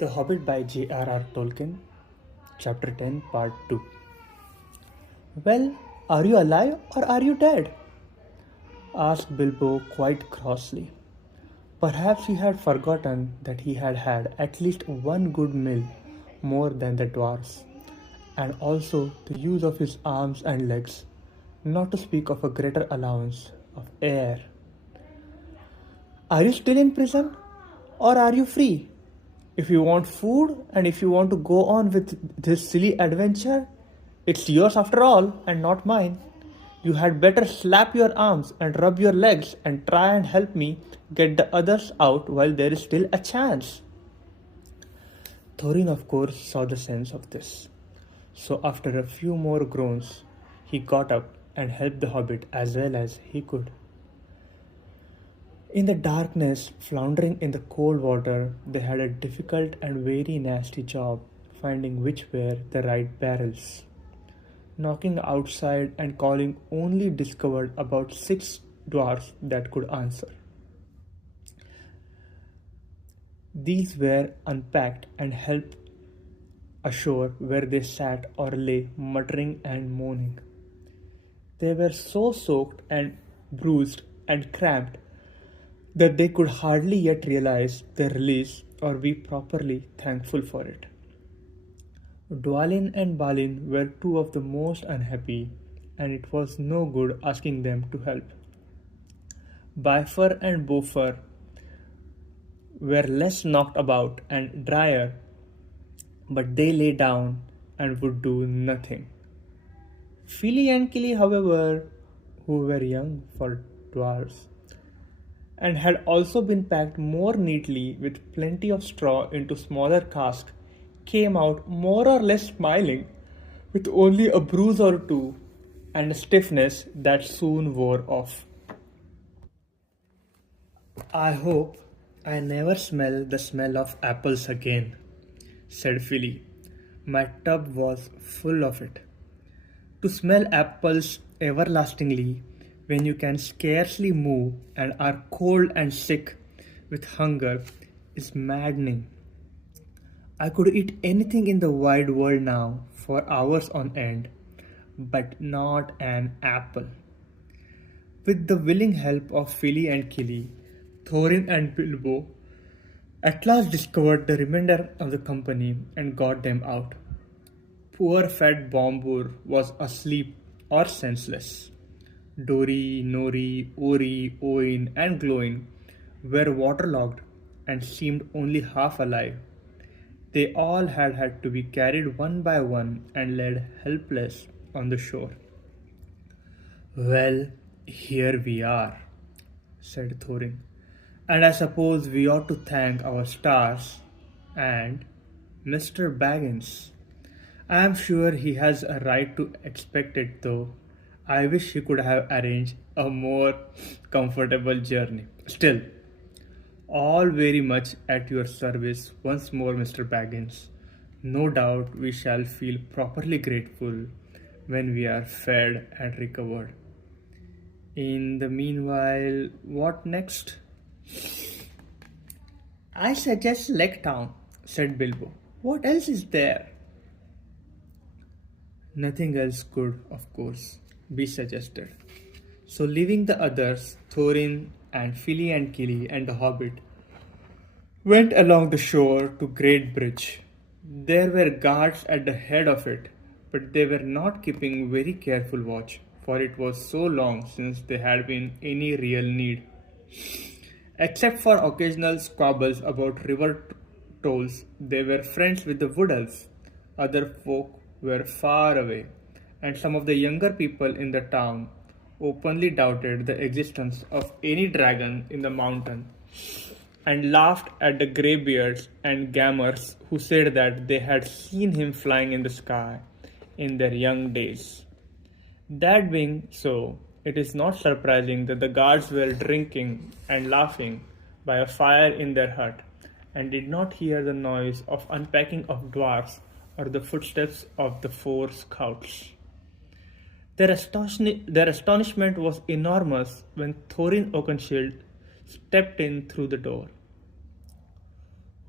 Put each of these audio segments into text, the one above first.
The Hobbit by J.R.R. Tolkien, Chapter 10, Part 2. Well, are you alive or are you dead? Asked Bilbo quite crossly. Perhaps he had forgotten that he had had at least one good meal more than the dwarfs, and also the use of his arms and legs, not to speak of a greater allowance of air. Are you still in prison or are you free? If you want food and if you want to go on with this silly adventure, it's yours after all and not mine. You had better slap your arms and rub your legs and try and help me get the others out while there is still a chance. Thorin, of course, saw the sense of this. So, after a few more groans, he got up and helped the hobbit as well as he could. In the darkness, floundering in the cold water, they had a difficult and very nasty job finding which were the right barrels. Knocking outside and calling only discovered about 6 dwarfs that could answer. These were unpacked and helped ashore where they sat or lay muttering and moaning. They were so soaked and bruised and cramped that they could hardly yet realize their release or be properly thankful for it. Dwalin and Balin were two of the most unhappy, and it was no good asking them to help. Bifur and Bofur were less knocked about and drier, but they lay down and would do nothing. Fili and Kili, however, who were young for dwarfs, and had also been packed more neatly with plenty of straw into smaller casks, came out more or less smiling, with only a bruise or two and a stiffness that soon wore off. I hope I never smell the smell of apples again, said Philly. My tub was full of it. To smell apples everlastingly when you can scarcely move and are cold and sick with hunger is maddening. I could eat anything in the wide world now for hours on end, but not an apple. With the willing help of Fili and Kili, Thorin and Bilbo at last discovered the remainder of the company and got them out. Poor fat Bombur was asleep or senseless. Dori, Nori, Ori, Oin, and Gloin were waterlogged and seemed only half alive. They all had to be carried one by one and laid helpless on the shore. Well, here we are, said Thorin, and I suppose we ought to thank our stars and Mr. Baggins. I am sure he has a right to expect it, though. I wish he could have arranged a more comfortable journey. Still, all very much at your service once more, Mr. Baggins. No doubt we shall feel properly grateful when we are fed and recovered. In the meanwhile, what next? I suggest Lake Town, said Bilbo. What else is there? Nothing else could, of course, be suggested. So leaving the others, Thorin and Fili and Kili and the Hobbit went along the shore to Great Bridge. There were guards at the head of it, but they were not keeping very careful watch, for it was so long since they had been any real need. Except for occasional squabbles about river tolls, they were friends with the wood elves. Other folk were far away, and some of the younger people in the town openly doubted the existence of any dragon in the mountain and laughed at the greybeards and gammers who said that they had seen him flying in the sky in their young days. That being so, it is not surprising that the guards were drinking and laughing by a fire in their hut and did not hear the noise of unpacking of dwarfs or the footsteps of the 4 scouts. Their astonishment was enormous when Thorin Oakenshield stepped in through the door.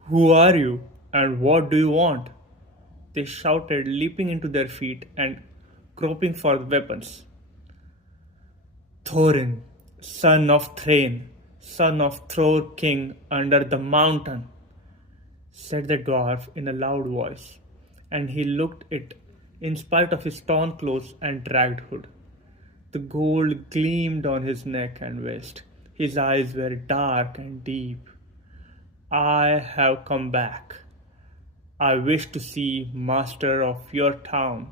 Who are you? And what do you want? They shouted, leaping into their feet and groping for weapons. Thorin, son of Thrain, son of Thror king under the mountain, said the dwarf in a loud voice, and he looked it in spite of his torn clothes and dragged hood. The gold gleamed on his neck and waist. His eyes were dark and deep. I have come back. I wish to see master of your town.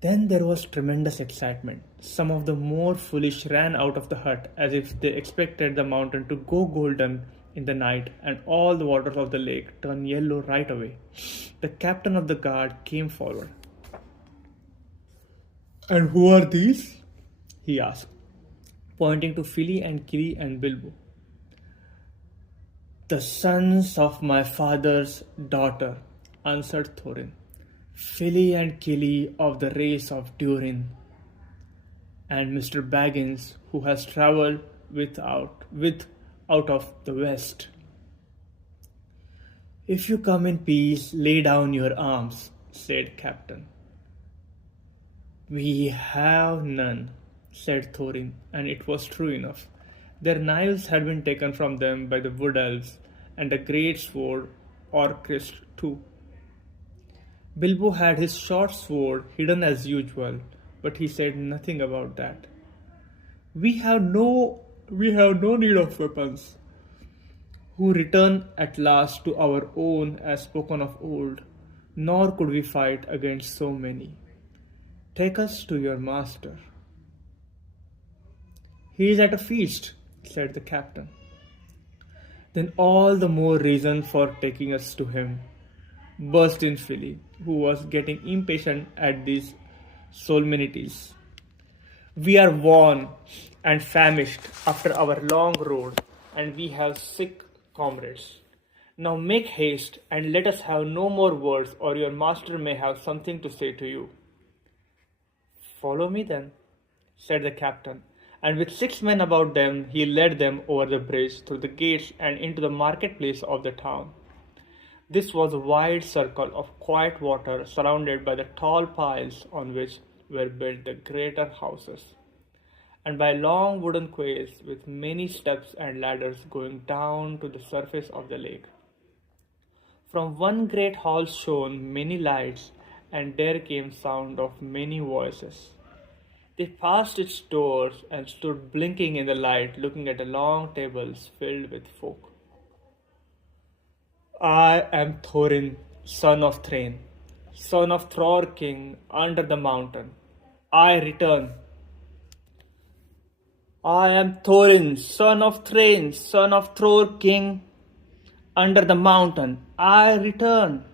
Then there was tremendous excitement. Some of the more foolish ran out of the hut as if they expected the mountain to go golden in the night and all the waters of the lake turn yellow right away. The captain of the guard came forward. And who are these? He asked, pointing to Fili and Kili and Bilbo. The sons of my father's daughter, answered Thorin. Fili and Kili of the race of Durin, and Mr. Baggins, who has travelled out of the west. If you come in peace, lay down your arms, said Captain. We have none, said Thorin, and it was true enough. Their knives had been taken from them by the wood elves, and a great sword, Orcrist too. Bilbo had his short sword hidden as usual, but he said nothing about that. We have no need of weapons, who return at last to our own as spoken of old, nor could we fight against so many. Take us to your master. He is at a feast, said the captain. Then all the more reason for taking us to him, burst in Fili, who was getting impatient at these solemnities. We are worn and famished after our long road, and we have sick comrades. Now make haste and let us have no more words, or your master may have something to say to you. Follow me then, said the captain, and with 6 men about them, he led them over the bridge, through the gates, and into the marketplace of the town. This was a wide circle of quiet water surrounded by the tall piles on which were built the greater houses, and by long wooden quays with many steps and ladders going down to the surface of the lake. From one great hall shone many lights, and there came sound of many voices. They passed its doors and stood blinking in the light, looking at the long tables filled with folk. I am Thorin, son of Thrain, son of Thror king under the mountain. I return. I am Thorin, son of Thrain, son of Thror king under the mountain. I return,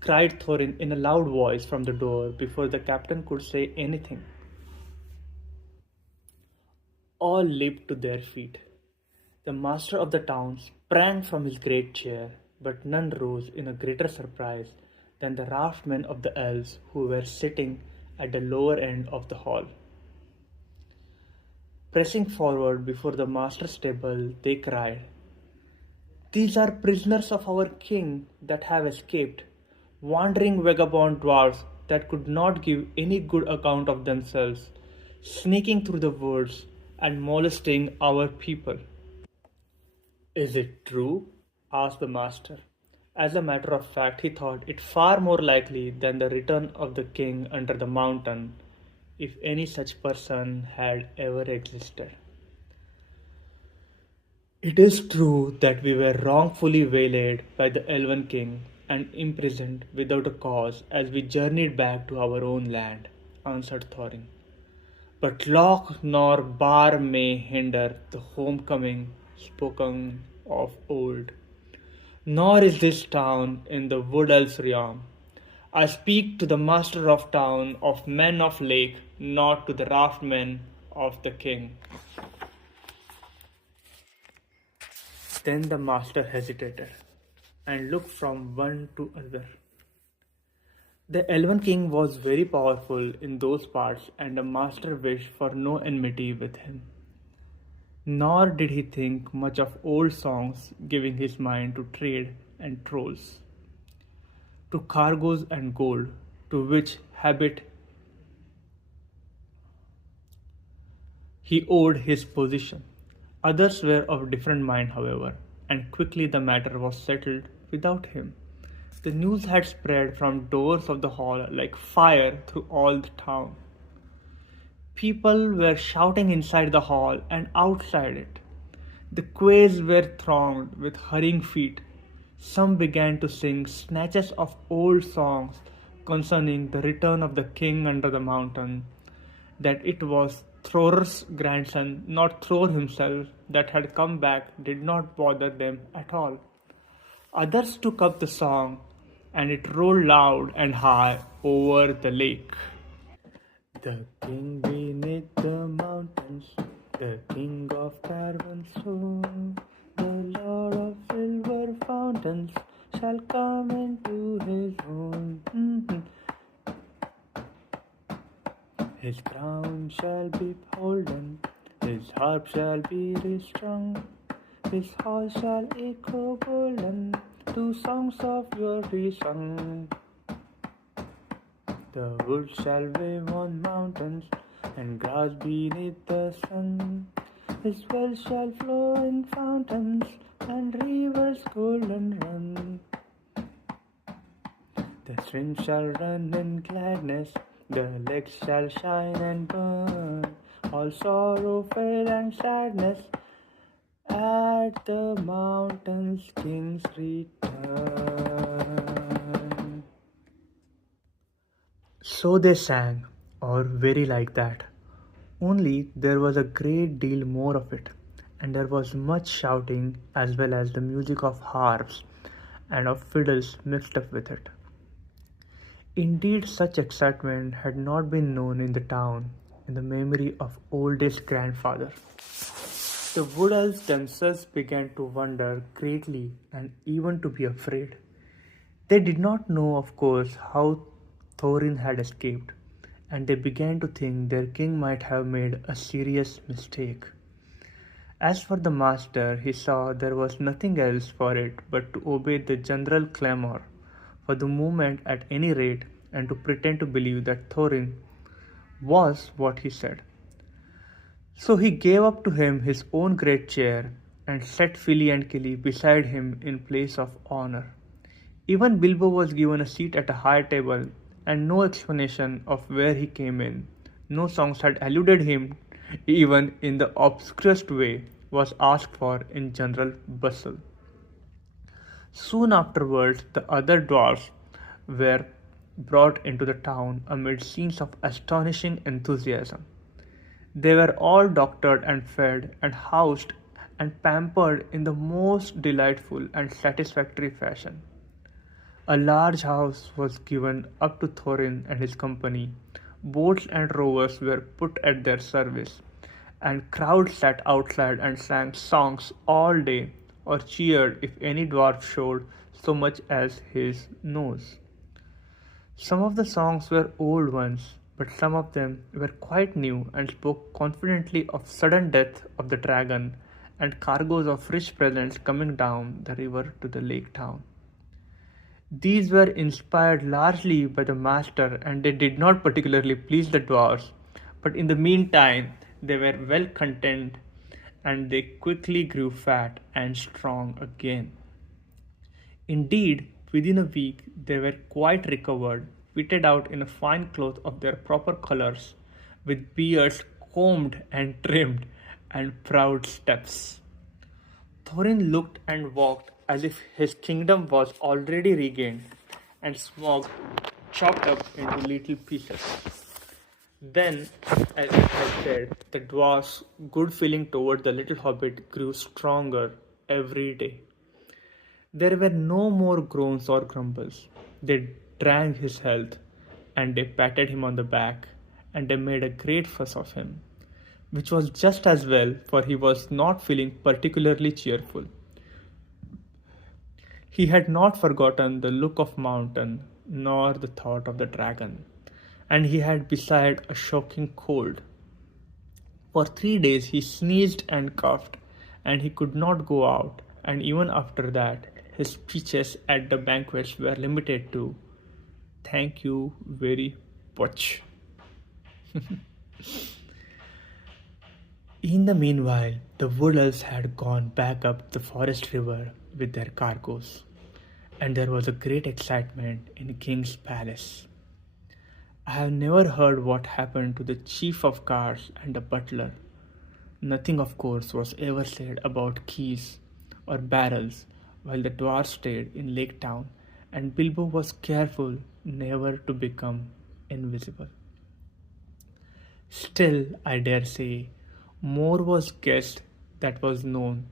cried Thorin in a loud voice from the door before the captain could say anything. All leaped to their feet. The master of the town sprang from his great chair, but none rose in a greater surprise than the raftsmen of the elves who were sitting at the lower end of the hall. Pressing forward before the master's table, they cried, These are prisoners of our king that have escaped, wandering vagabond dwarfs that could not give any good account of themselves, sneaking through the woods and molesting our people. Is it true? Asked the master. As a matter of fact, he thought it far more likely than the return of the king under the mountain, if any such person had ever existed. It is true that we were wrongfully waylaid by the Elven king and imprisoned without a cause as we journeyed back to our own land, answered Thorin. But lock nor bar may hinder the homecoming spoken of old. Nor is this town in the wood elf's realm. I speak to the master of town of men of lake, not to the raftsmen of the king. Then the master hesitated and looked from one to other. The Elven king was very powerful in those parts, and the master wished for no enmity with him. Nor did he think much of old songs, giving his mind to trade and trolls, to cargoes and gold, to which habit he owed his position. Others were of different mind, however, and quickly the matter was settled without him. The news had spread from doors of the hall like fire through all the town. People were shouting inside the hall and outside it. The quays were thronged with hurrying feet. Some began to sing snatches of old songs concerning the return of the king under the mountain, that it was Thor's grandson, not Thor himself, that had come back did not bother them at all. Others took up the song, and it rolled loud and high over the lake. The king beneath the mountains, the king of caravans soon, the lord of silver fountains shall come into his own. His crown shall be holden, his harp shall be restrung, his hall shall echo golden to songs of glory sung. The wood shall wave on mountains and grass beneath the sun. His wells shall flow in fountains and rivers golden run. The streams shall run in gladness, the lakes shall shine and burn. All sorrow, fail and sadness at the mountain's king's return. So they sang, or very like that. Only there was a great deal more of it, and there was much shouting as well as the music of harps and of fiddles mixed up with it. Indeed, such excitement had not been known in the town in the memory of oldest grandfather. The wood elves themselves began to wonder greatly and even to be afraid. They did not know, of course, how Thorin had escaped, and they began to think their king might have made a serious mistake. As for the master, he saw there was nothing else for it but to obey the general clamor, for the moment at any rate, and to pretend to believe that Thorin was what he said. So he gave up to him his own great chair and set Fili and Kili beside him in place of honor. Even Bilbo was given a seat at a high table, and no explanation of where he came in, no songs had eluded him, even in the obscurest way, was asked for in general bustle. Soon afterwards, the other dwarfs were brought into the town amid scenes of astonishing enthusiasm. They were all doctored and fed and housed and pampered in the most delightful and satisfactory fashion. A large house was given up to Thorin and his company. Boats and rowers were put at their service, and crowds sat outside and sang songs all day, or cheered if any dwarf showed so much as his nose. Some of the songs were old ones, but some of them were quite new and spoke confidently of sudden death of the dragon and cargoes of rich presents coming down the river to the lake town. These were inspired largely by the master, and they did not particularly please the dwarfs, but in the meantime they were well content, and they quickly grew fat and strong again. Indeed, within a week they were quite recovered, fitted out in a fine cloth of their proper colours, with beards combed and trimmed, and proud steps. Thorin looked and walked as if his kingdom was already regained, and Smaug chopped up into little pieces. Then, as I had said, the dwarf's good feeling toward the little hobbit grew stronger every day. There were no more groans or grumbles. They drank his health, and they patted him on the back, and they made a great fuss of him, which was just as well, for he was not feeling particularly cheerful. He had not forgotten the look of mountain, nor the thought of the dragon, and he had beside a shocking cold. For 3 days he sneezed and coughed, and he could not go out, and even after that, his speeches at the banquets were limited to "Thank you very much." In the meanwhile, the wood elves had gone back up the forest river with their cargoes, and there was a great excitement in the king's palace. I have never heard what happened to the chief of guards and the butler. Nothing, of course, was ever said about keys or barrels while the dwarfs stayed in Lake Town, and Bilbo was careful never to become invisible. Still, I dare say, more was guessed that was known,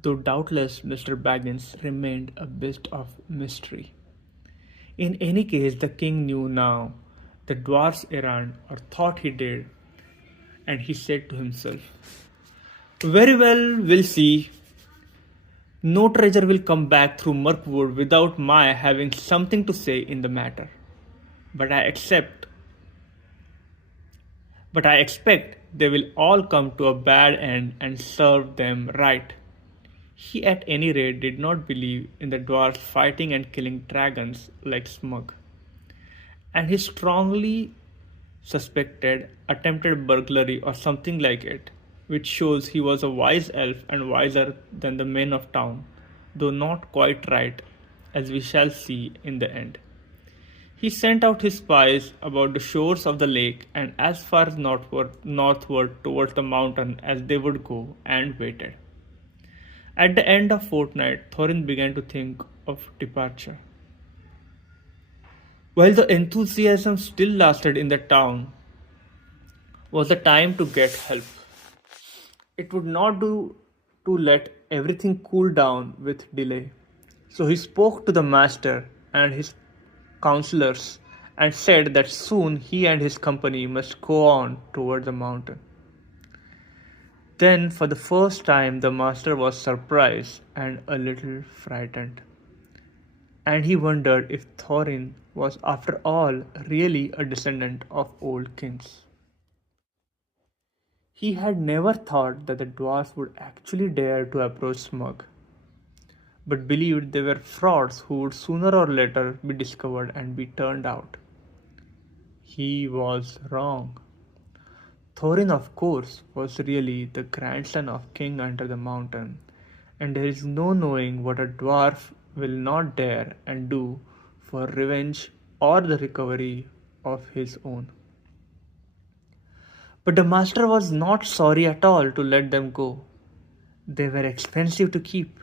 though doubtless Mr. Baggins remained a bit of mystery. In any case, the king knew now the dwarf's errand, or thought he did, and he said to himself, "Very well, we'll see. No treasure will come back through Mirkwood without my having something to say in the matter. But I expect they will all come to a bad end and serve them right." He at any rate did not believe in the dwarfs fighting and killing dragons like Smug, and he strongly suspected attempted burglary or something like it, which shows he was a wise elf and wiser than the men of town, though not quite right, as we shall see in the end. He sent out his spies about the shores of the lake and as far northward towards the mountain as they would go, and waited. At the end of a fortnight, Thorin began to think of departure. While the enthusiasm still lasted in the town, was the time to get help. It would not do to let everything cool down with delay. So he spoke to the master and his counselors and said that soon he and his company must go on toward the mountain. Then, for the first time, the master was surprised and a little frightened, and he wondered if Thorin was, after all, really a descendant of old kings. He had never thought that the dwarfs would actually dare to approach Smug, but believed they were frauds who would sooner or later be discovered and be turned out. He was wrong. Thorin, of course, was really the grandson of King Under the Mountain, and there is no knowing what a dwarf will not dare and do for revenge or the recovery of his own. But the master was not sorry at all to let them go. They were expensive to keep,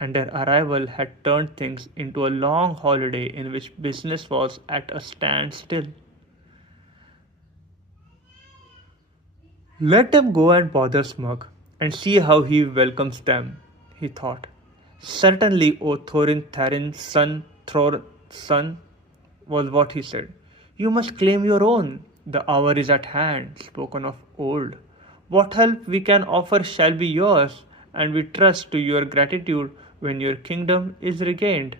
and their arrival had turned things into a long holiday in which business was at a standstill. Let them go and bother Smug, and see how he welcomes them, he thought. Certainly, O Thorin Tharin's son, was what he said. You must claim your own. The hour is at hand, spoken of old. What help we can offer shall be yours, and we trust to your gratitude when your kingdom is regained.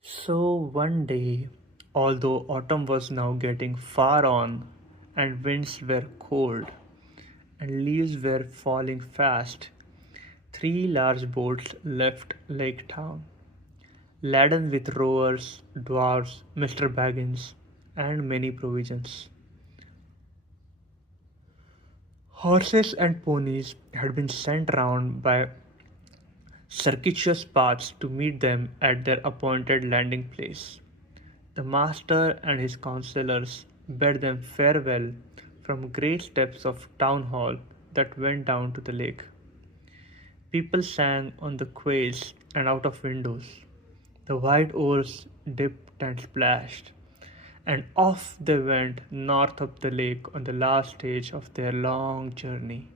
So one day, although autumn was now getting far on, and winds were cold, and leaves were falling fast, 3 large boats left Lake Town, laden with rowers, dwarfs, Mr. Baggins, and many provisions. Horses and ponies had been sent round by circuitous paths to meet them at their appointed landing place. The master and his councillors bade them farewell from great steps of town hall that went down to the lake. People sang on the quays and out of windows. The white oars dipped and splashed, and off they went north up the lake on the last stage of their long journey.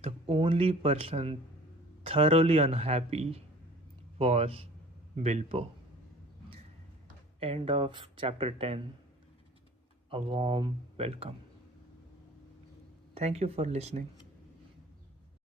The only person thoroughly unhappy was Bilbo. End of chapter 10. A warm welcome. Thank you for listening.